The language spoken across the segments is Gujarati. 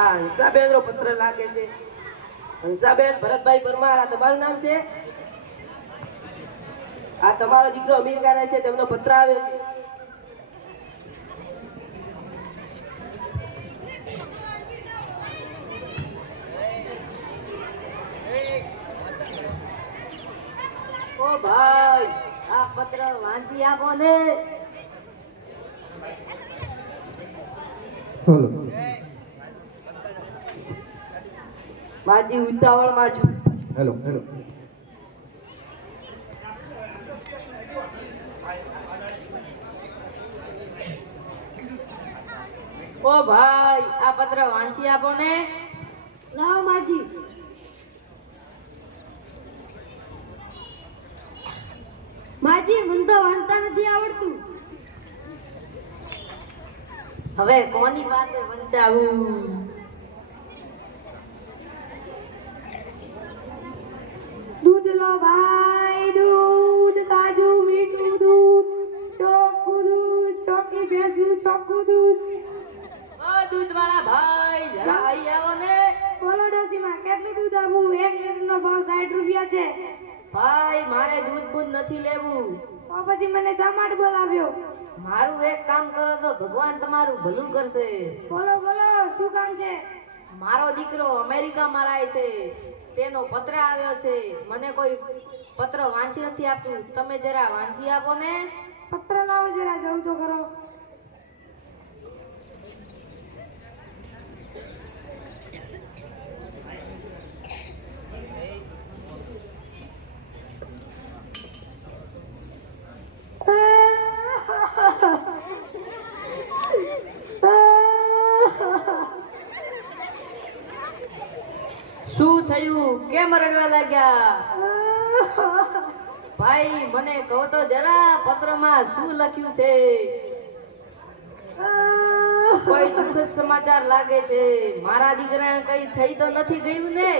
આ હંસાબેન નો પત્ર લાગે છે. હંસાબેન ભરતભાઈ પરમાર, આ તમારું નામ છે? આ તમારો દીકરો અમેરિકા રહે છે, તેમનો પત્ર આવ્યો છે. ઓ ભાઈ, આ પત્ર વાંચી આપો ને. બોલો. માજી ઉતાવળ માં છું. Hello hello. ઓ ભાઈ, આ પત્ર વાંચી આપો ને. લાવો માજી. માજી, મને તો વાંચતા નથી આવડતું. હવે કોની પાસે વંચાવું? દૂધ લો ભાઈ, દૂધ તાજું મીઠું દૂધ, ચોખ્ખું દૂધ, ચોખ્ખી ભેંસનું ચોખ્ખું દૂધ. ઓ દૂધવાળા ભાઈ, જરા અહીં આવો ને. બોલો ડોસીમાં, કેટલું દૂધ આપું? 1 લીટરનો ભાવ 60 રૂપિયા છે. ભાઈ, મારે દૂધ બૂધ નથી લેવું. તો પછી મને શા માટે બોલાવ્યો? મારું એક કામ કરો તો ભગવાન તમારું ભલું કરશે. બોલો બોલો, શું કામ છે? મારો દીકરો અમેરિકામાં રહે છે, તેનો પત્ર આવ્યો છે. મને કોઈ પત્ર વાંચી નથી આપતું, તમે જરા વાંચી આપો ને. પત્ર લાવો જરા, જવું તો કરો. શું થયું? કેમ રડવા લાગ્યા? ભાઈ, મને કહો તો જરા, પત્રમાં શું લખ્યું છે? કોઈ દુઃખ સમાચાર લાગે છે. મારા દીકરાને કઈ થઈ તો નથી ગયું ને?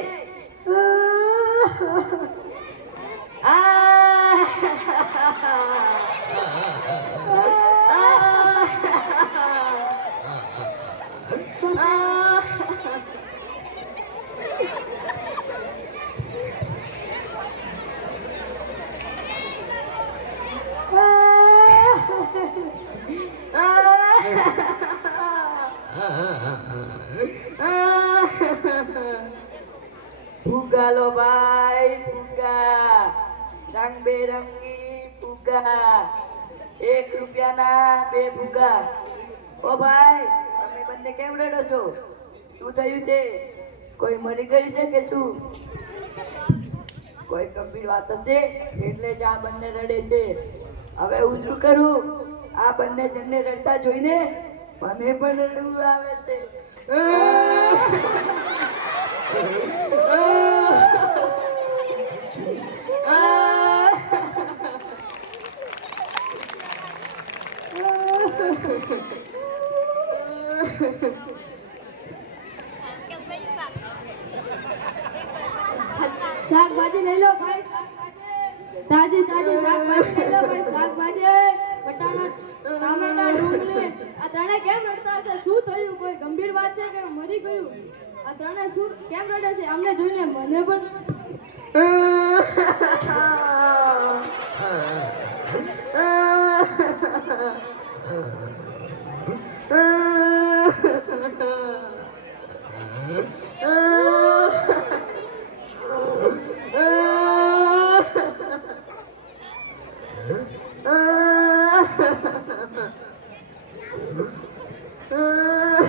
ફુગા લો ભાઈ, ફુગા, રંગબેરંગી ફુગા, 1 રૂપિયાના 2 ફુગા. ઓ ભાઈ, તમે બંને કેમ રડો છો? શું થયું છે? કોઈ મરી ગઈ છે કે શું? કોઈ ગંભીર વાત હશે એટલે જ આ બંને રડે છે. હવે હું શું કરું? આ બંને જણને રડતા જોઈને મને પણ રડવું આવે છે. શાકભાજી લઈ લો ભાઈ, શાકભાજી તાજી તાજી શાકભાજી લઈ લો ભાઈ. શાકભાજી, બટાણા, ટામેટા, ડુંગળી. આ ત્રણે કેમ રડતા હશે? શું થયું? કોઈ ગંભીર વાત છે કે મરી ગયું? આ ત્રણે શું કેમ રડે છે? અમને જોઈને મને પણ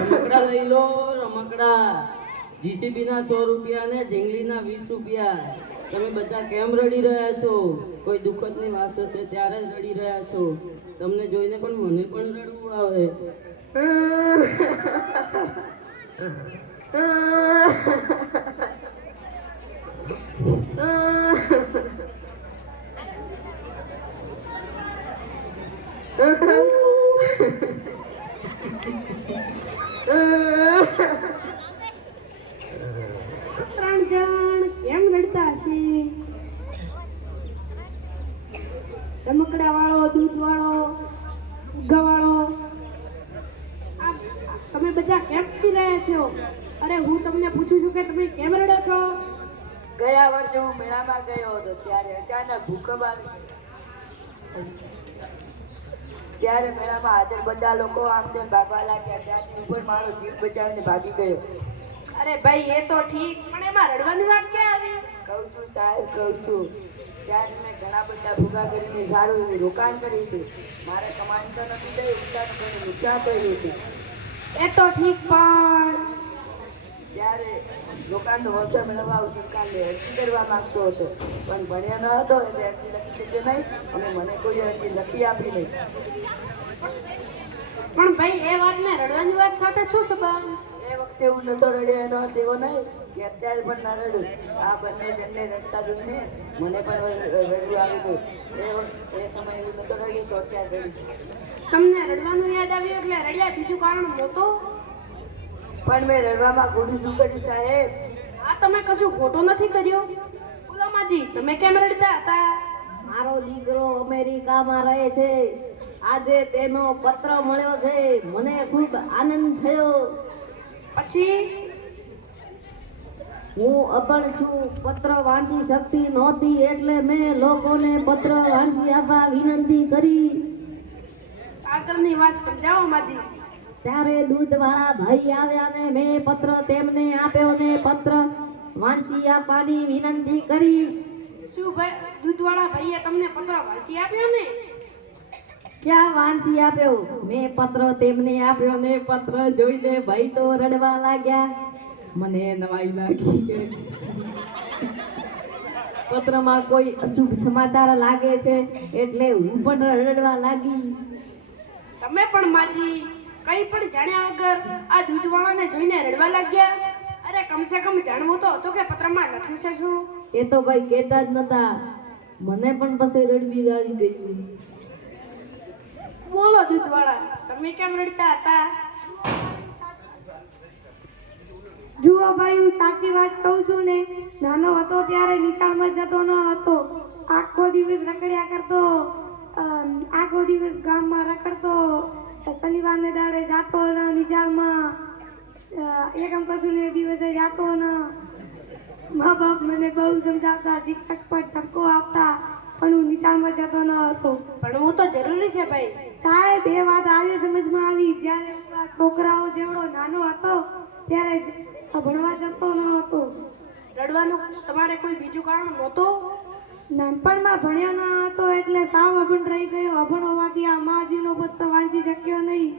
રમકડા લઈ લો, રમકડા. જીસીબી ના 100 રૂપિયા ને ઢીંગલી ના 20 રૂપિયા. તમે બધા કેમ રડી રહ્યા છો? કોઈ દુઃખદની વાત હશે ત્યારે જ રડી રહ્યા છો. તમને જોઈને પણ મને પણ રડવું આવે. ત્રણ જણ કેમ રડતા હશે? રમકડા વાળો, દૂધ વાળો, ફુગ્ગા વાળો, તમે બધા કેમ પી રહ્યા છો? અરે હું તમને પૂછું છું કે તમે કેમ રડો છો? ગયા વર્ષે હું મેળામાં ગયો હતો ત્યારે અચાનક ભૂકંપ આવી ત્યારે મેળામાં હાજર બધા લોકો આમ તેમ ભાગવા લાગ્યા ત્યાંથી ઉપર મારો જીવ બચાવીને ભાગી ગયો. અરે ભાઈ એ તો ઠીક, પણ એમાં રડવાની વાત ક્યાં આવી? કહું છું સાહેબ, કહું છું. ત્યારે મેં ઘણા બધા ભૂગા કરીને સારું એવું રોકાણ કર્યું હતું. મારે કમાણી તો નથી થઈ, ઉલટાનું મને નુકસાન થયું હતું. એ તો ઠીક, પણ ત્યારે રોકાણનો વળતર મેળવવા હું સરકારને અરજી કરવા માંગતો હતો, પણ ભણ્યો ન હતો એટલે અરજી લખી શક્યો નહીં અને મને કોઈ અરજી લખી આપી નહીં. ભાઈ એ વાતને રડવાની વાત સાથે શું સંબંધ? એ વખતે હું નતો રડ્યો એનો અર્થ એવો નહીં કે અત્યારે પણ ના રડું. આ બંને જણને રડતા જોઈને મને પણ રડવું આવી ગયું. એ સમય હું નતો રડ્યો તો અત્યારે રડીશ. તમને રડવાનું યાદ આવ્યું એટલે રડ્યા, બીજું કારણ નહોતું? પણ મેં રડવામાં ખોટું શું કર્યું સાહેબ? આ તમે કશું ખોટું નથી કર્યું. બોલો માજી, તમે કેમ રડતા હતા? મારો દીકરો અમેરિકામાં રહે છે. આજે તેનો પત્ર મળ્યો છે, મને ખૂબ આનંદ થયો. પછી હું અભણ છું, પત્ર વાંચી શકતી નહોતી એટલે મેં લોકોને પત્ર વાંચી આપવા વિનંતી કરી. આગળની વાત સમજાવો માજી. ત્યારે દૂધવાળા ભાઈ આવ્યા ને મેં પત્ર તેમને આપ્યો ને પત્ર વાંચી આપવાની વિનંતી કરી. શું ભાઈ દૂધવાળા ભાઈએ તમને પત્ર વાંચી આપ્યો ને? ક્યાં વાંચી આપ્યો? મેં પત્ર તેમને આપ્યો ને પત્ર જોઈને ભાઈ તો રડવા લાગ્યા. મને નવાઈ લાગી કે પત્રમાં કોઈ અશુભ સમાચાર લાગે છે એટલે હું પણ રડવા લાગી. તમે પણ માજી કંઈ પણ જાણ્યા વગર આ દૂધવાળાને જોઈને રડવા લાગ્યા? અરે કમસે કમ જાણવું તો હતો કે પત્રમાં લખ્યું છે શું? એ તો ભાઈ કહેતા જ નતા. મને પણ પછી રડવી આવી ગઈ. બોલો દૂધવાળા, તમે કેમ રડતા હતા? જુઓ ભાઈ, હું સાચી વાત કહું છું ને, નાનો હતો ત્યારે નિશાળમાં જતો ન હતો. આખો દિવસ રખડ્યા કરતો, આખો દિવસ ગામમાં રખડતો, શનિવારને દાડે જાતો ન નિશાળમાં, એકમ કશું ને દિવસે જાતો ન. મા બાપ મને બહુ સમજાવતા, શિક્ષક પર ઠપકો આપતા, પણ હું નિશાળમાં જતો ન હતો. ભણવું તો જરૂરી છે ભાઈ. સાહેબ, એ વાત આજે સમજમાં આવી. જ્યારે હું આ છોકરાઓ જેવડો નાનો હતો ત્યારે ભણવા જતો ન હતો. રડવાનું તમારે કોઈ બીજું કારણ નહોતું? નાનપણમાં ભણ્યો ન હતો એટલે સાવ અભણ રહી ગયો. અભણ હોવાથી આ માજીનો પત્ર વાંચી શક્યો નહીં.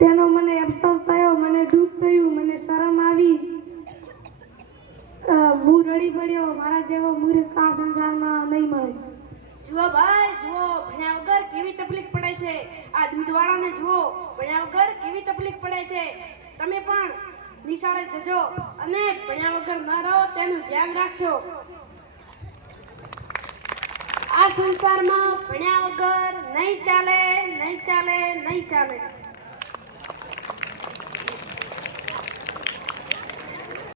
તેનો મને અફસોસ થયો, મને દુઃખ થયું, મને શરમ આવી. હું રડી પડ્યો. મારા જેવો મૂર્ખ આ સંસારમાં નહીં મળે. જુઓ ભાઈ, જુઓ, ભણ્યા વગર કેવી તકલીફ પડે છે. આ દૂધવાળાને જુઓ, ભણ્યા વગર કેવી તકલીફ પડે છે. તમે પણ નિશાળે જજો અને ભણ્યા વગર ન રહો તેનું ધ્યાન રાખશો. આ સંસારમાં ભણ્યા વગર નહીં ચાલે, નહીં ચાલે, નહીં ચાલે.